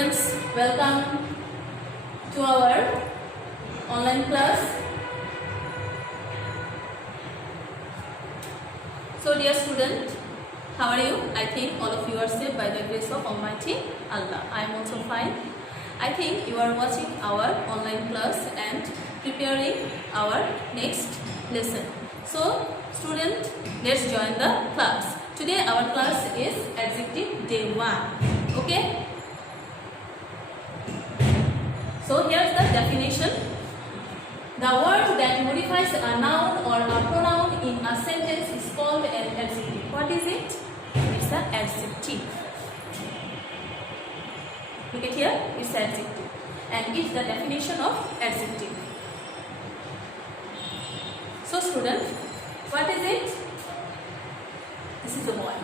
students, welcome to our online class. So dear student, how are you? I think all of you are safe by the grace of Almighty Allah. I am also fine. I think you are watching our online class and preparing our next lesson. So student, let's join the class. Today our class is adjective day 1. Okay? So here's the definition. The word that modifies a noun or a pronoun in a sentence is called an adjective. What is it? It's an adjective. Look at here, it's adjective. And it's the definition of adjective. So student, what is it? This is a boy.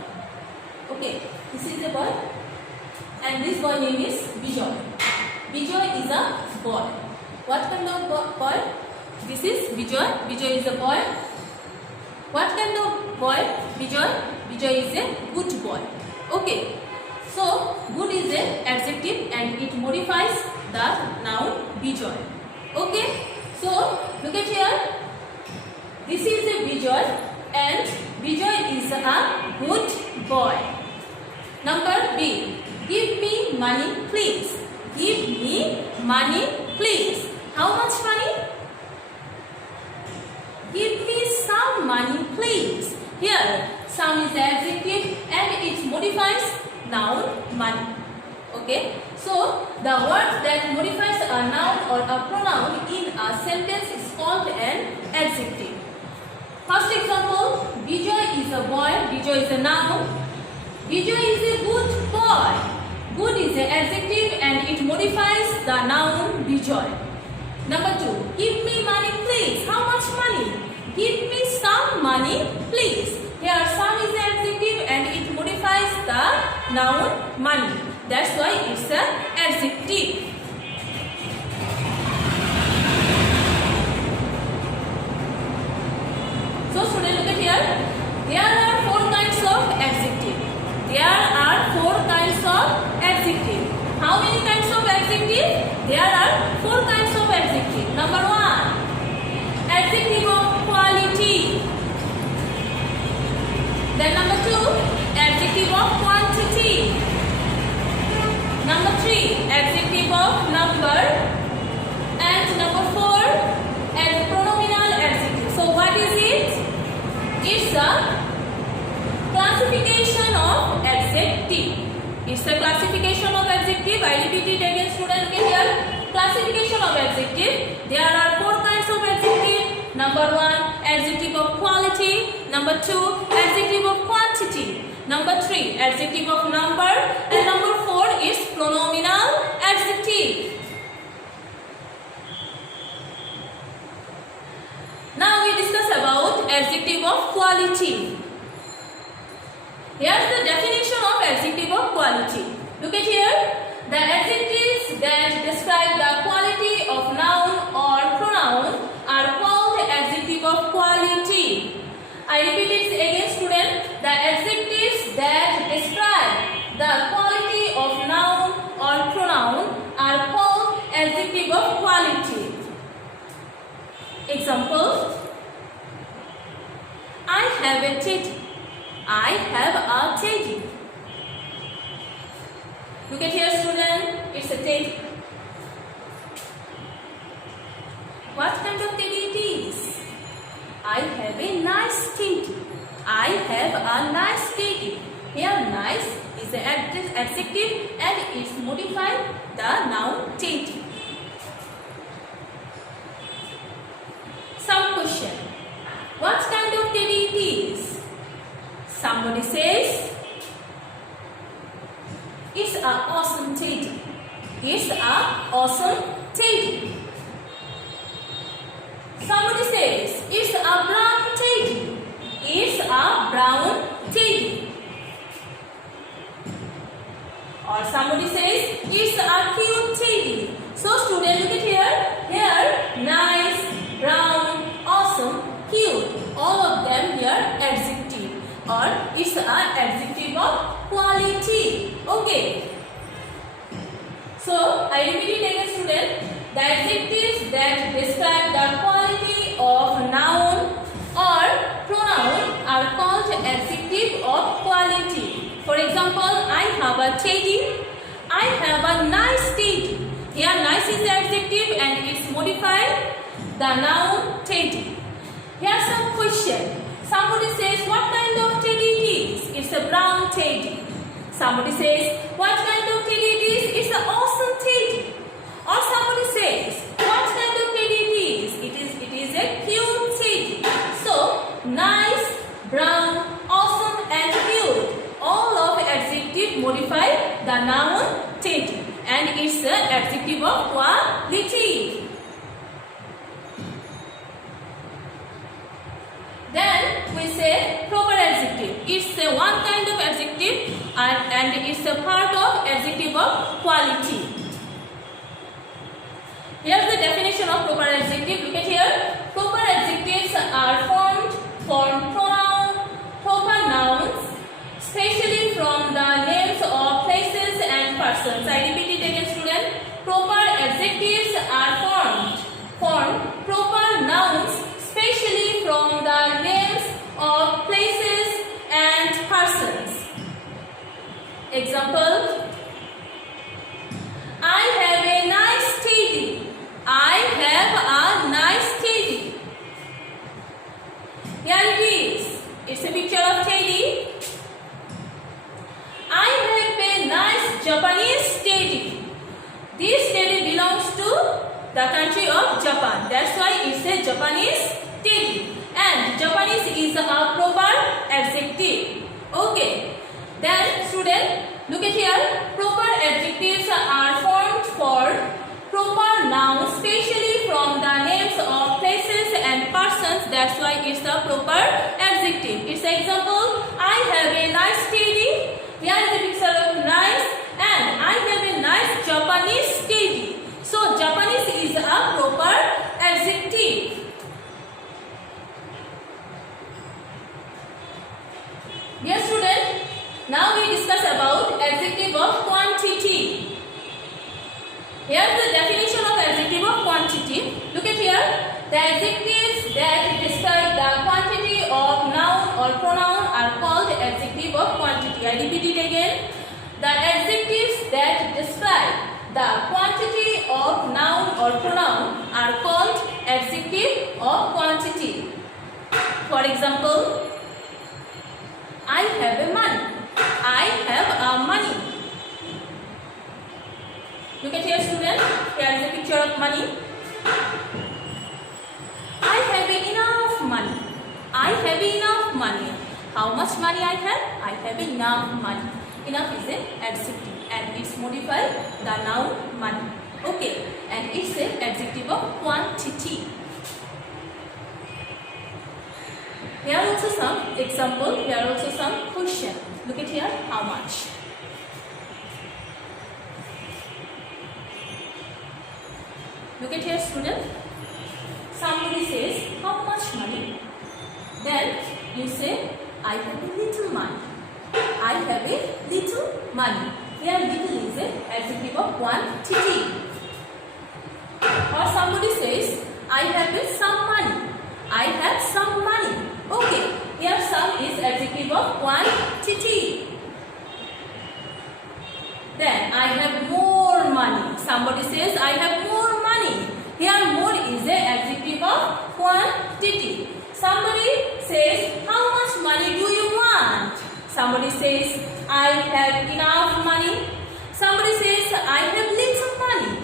Okay, this is a boy. And this boy name is Bijoy. Bijoy is a boy. What kind of boy? This is Bijoy. Bijoy is a boy. What kind of boy? Bijoy. Bijoy is a good boy. Okay. So good is an adjective and it modifies the noun Bijoy. Okay. So look at here. This is a Bijoy and Bijoy is a good boy. Number B. Give me money, please. Give me money, please. How much money? Give me some money, please. Here, some is adjective and it modifies noun money. Okay. So, the word that modifies a noun or a pronoun in a sentence is called an adjective. First example, Bijoy is a boy. Bijoy is a noun. Bijoy is a good boy. Good is an adjective and it modifies the noun Bijoy. Number 2. Give me money, please. How much money? Give me some money, please. Here, some is an adjective and it modifies the noun money. That's why it's an adjective. So, students, look at here. There are 4 kinds of adjective. There are 4 kinds of adjective. How many kinds of adjective? There are 4 kinds of adjective. Number 1, adjective of quality. Then number 2, adjective of quantity. Number 3, adjective of number. And number 4, as pronominal adjective. So what is it? It's a classification of adjective. It's a classification of adjective. I repeat it again, student. Okay, here. Classification of adjective. There are 4 kinds of adjective. Number 1, adjective of quality. Number 2, adjective of quantity. Number 3, adjective of number. And number 4 is pronominal adjective. Now we discuss about adjective of quality. Here's the definition of adjective of quality. Look at here. The adjectives that describe the quality of noun or pronoun are called adjective of quality. I repeat it again, student. The adjectives that describe the quality of noun or pronoun are called adjective of quality. Example. I have a teddy. I have a teddy. Look at here, student. It's a teddy. What kind of teddy it is? I have a nice teddy. I have a nice teddy. Here, nice is the adjective and it's modified the noun teddy. Some question. What kind of teddy it is? Somebody says, it's an awesome teddy. It's an awesome teddy. Somebody says, it's a brown teddy. It's a brown teddy. Or somebody says, it's a cute teddy. So student, look at here. Here, nice, brown, awesome, cute. All of them here adjective. Or it's an adjective of quality. Okay. So I repeat it again, student. The adjectives that describe the quality of noun or pronoun are called adjective of quality. For example, I have a teddy. I have a nice teddy. Here, nice is the adjective and it's modified the noun teddy. Here's some question. Somebody says, what kind of teddy it is? It's a brown teddy. Somebody says, what kind of teddy it is? It's an awesome teddy. Or somebody says, what kind of teddy it is? It is a cute teddy. So, nice, brown, awesome and cute. All of adjective modify the noun teddy. And it's an adjective of quality. Then we say proper adjective. It's a one kind of adjective and it's a part of adjective of quality. Here's the definition of proper adjective. Look at here. Proper adjectives are formed from proper nouns, especially from the names of places and persons. I repeat it again, student. Proper adjectives are formed proper nouns, especially from the names of places and persons. Example, I have a nice teddy. I have a nice teddy. Here it is. It's a picture of teddy. I have a nice Japanese teddy. This teddy belongs to the country of Japan. That's why it's a Japanese teddy. And Japanese is a proper adjective. Okay. Then student, look at here. Proper adjectives are formed for proper nouns, especially from the names of places and persons. That's why it's a proper adjective. It's an example. I have a nice teddy. Here is a picture of nice, and I have a nice Japanese teddy. So Japanese is a proper adjective. Dear student, now we discuss about adjective of quantity. Here's the definition of adjective of quantity. Look at here. The adjectives that describe the quantity of noun or pronoun are called adjective of quantity. I repeat it again. The adjectives that describe the quantity of noun or pronoun are called adjective of quantity. For example, I have a money. I have a money. Look at here, student. Here is a picture of money. I have enough money. I have enough money. How much money I have? I have enough money. Enough is an adjective and it's modified the noun money. Okay, and it's an adjective of quantity. Here are also some example. Here are also some question. Look at here. How much? Look at here, student. Somebody says, how much money? Then you say, I have a little money. I have a little money. Here little is an adjective of quantity. Or somebody says, I have some money. I have some money. Okay, here some is adjective of quantity. Then I have more money. Somebody says, I have more money. Here more is an adjective of quantity. Somebody says, how much money do you want? Somebody says, I have enough money. Somebody says, I have little money.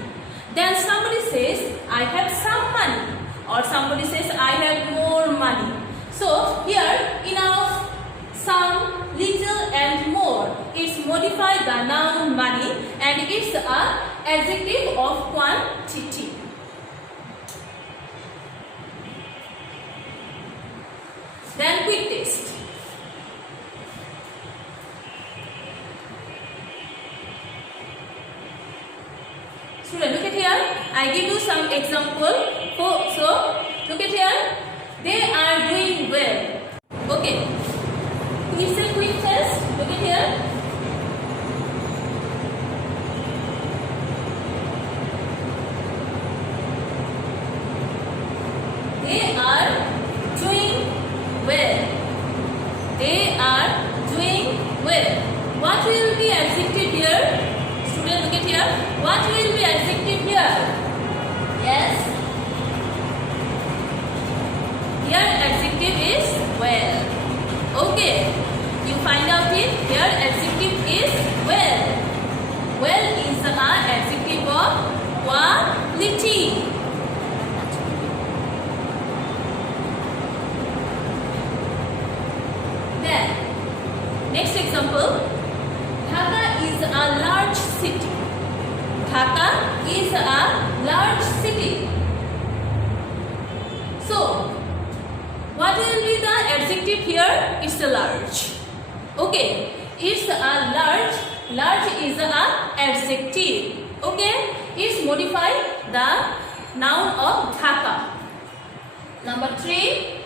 Then somebody says, I have some money. Or somebody says, I have more money. So here, enough, some, little and more. It's modified the noun money and it's an adjective of quantity. Then quick test. Student, look at here. I give you some example. So look at here. They are doing well. Okay. It's a quick test. Look at here. What will be adjective here? Yes. Here adjective is well. Okay. You find out it. Here adjective is well. Well is an adjective of quality. Then, next example. Dhaka is a large city. Dhaka is a large city. So, what will be the adjective here? It's a large. Okay, it's a large. Large is a adjective. Okay, it's modify the noun of Dhaka. Number 3.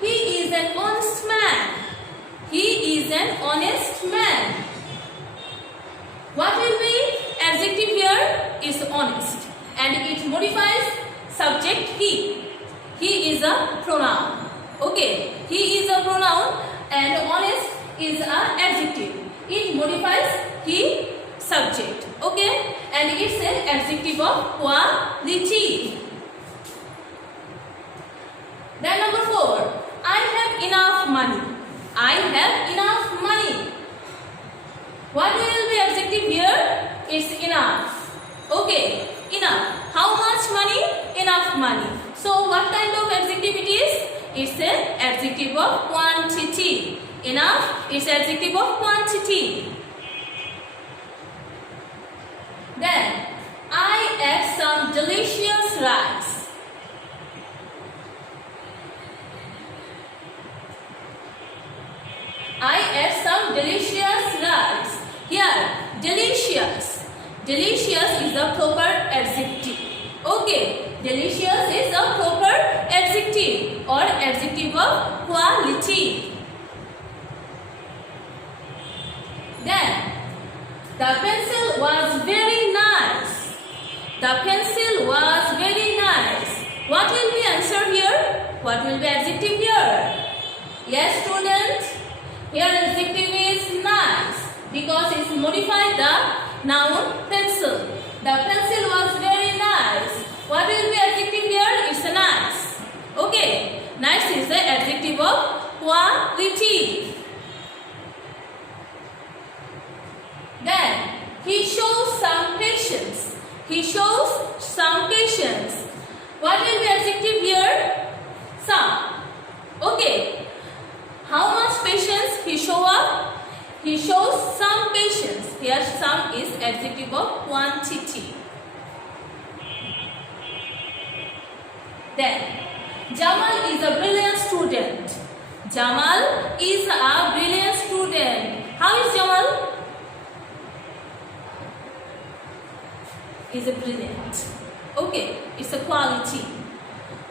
He is an honest man. He is an honest man. What will be adjective here? Is honest, and it modifies subject he. He is a pronoun. Okay, he is a pronoun and honest is a adjective. It modifies he subject. Okay, and it's an adjective of quality. Then number 4. I have enough money. I have enough money. What will be adjective here? It's enough. Okay, enough. How much money? Enough money. So what kind of adjective it is? It's an adjective of quantity. Enough is adjective of quantity. Then I ate some delicious rice. I ate some delicious rice. Here, delicious. Delicious is a proper adjective. Okay, delicious is a proper adjective or adjective of quality. Then, the pencil was very nice. The pencil was very nice. What will be answer here? What will be adjective here? Yes, students. Here adjective is nice because it's modified the noun pencil. The pencil was very nice. What will be adjective here? It's a nice. Okay, nice is the adjective of quality. Then he shows some patience. He shows some patience. What will be adjective here? Some. Okay. How much patience he show up? He shows some patience. Here some is adjective of quantity. Then Jamal is a brilliant student. Jamal is a brilliant student. How is Jamal? Is a brilliant. Okay, it's a quality.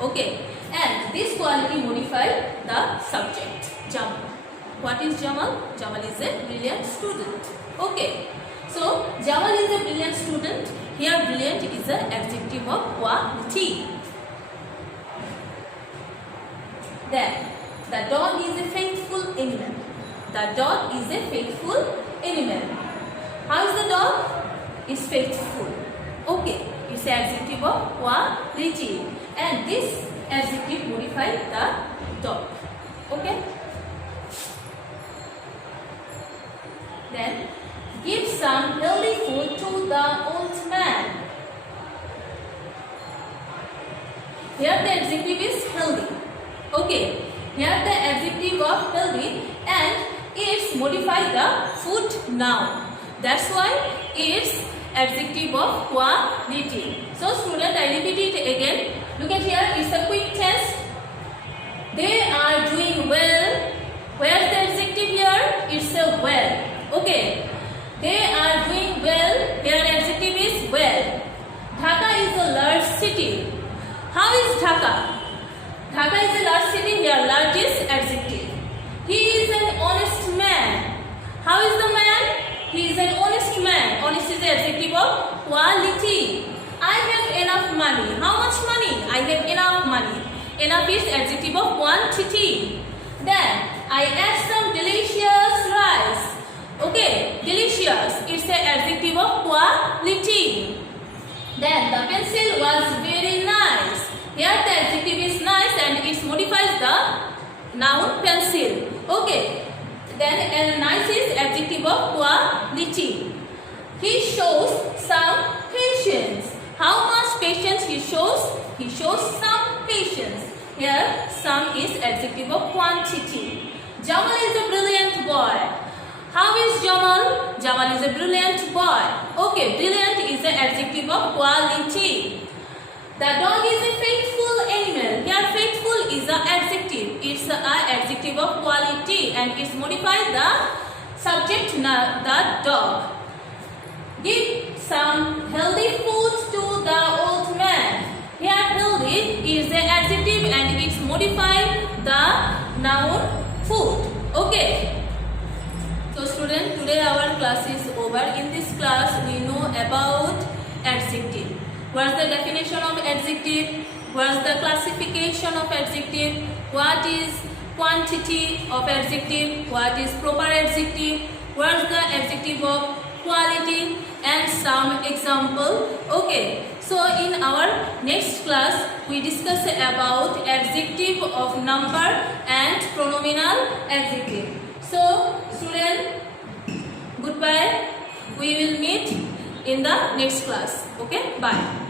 Okay, and this quality modify the subject. Jamal. What is Jamal? Jamal is a brilliant student. Okay. So, Jamal is a brilliant student. Here, brilliant is an adjective of quality. Then, the dog is a faithful animal. The dog is a faithful animal. How is the dog? Is faithful. Okay. It's an adjective of quality. And this adjective modifies the dog. Okay. Then give some healthy food to the old man. Here the adjective is healthy. Okay. Here the adjective of healthy and it's modify the food noun. That's why it's adjective of quality. So student, I repeat it again. Look at here. It's a quick test. They are doing well. Where's the adjective here? It's a well. Okay, they are doing well. Here adjective is well. Dhaka is a large city. How is Dhaka? Dhaka is a large city. Here large is adjective. He is an honest man. How is the man? He is an honest man. Honest is the adjective of quality. I have enough money. How much money? I have enough money. Enough is adjective of quantity. Then I ate some delicious rice. Okay, delicious. It's an adjective of quality. Then the pencil was very nice. Here the adjective is nice and it modifies the noun pencil. Okay. Then nice is adjective of quality. He shows some patience. How much patience he shows? He shows some patience. Here some is adjective of quantity. Jamal is a brilliant boy. How is Jamal? Jamal is a brilliant boy. Okay, brilliant is an adjective of quality. The dog is a faithful animal. Here faithful is an adjective. It's an adjective of quality and it modifies the subject, the dog. Give some healthy food to the old man. Here healthy is an adjective and it modifies the noun food. Okay. So student, today our class is over. In this class we know about adjective. What's the definition of adjective? What's the classification of adjective? What is quantity of adjective? What is proper adjective? What's the adjective of quality? And some example. Okay. So in our next class we discuss about adjective of number and pronominal adjective. So student, goodbye. We will meet in the next class. Okay, bye.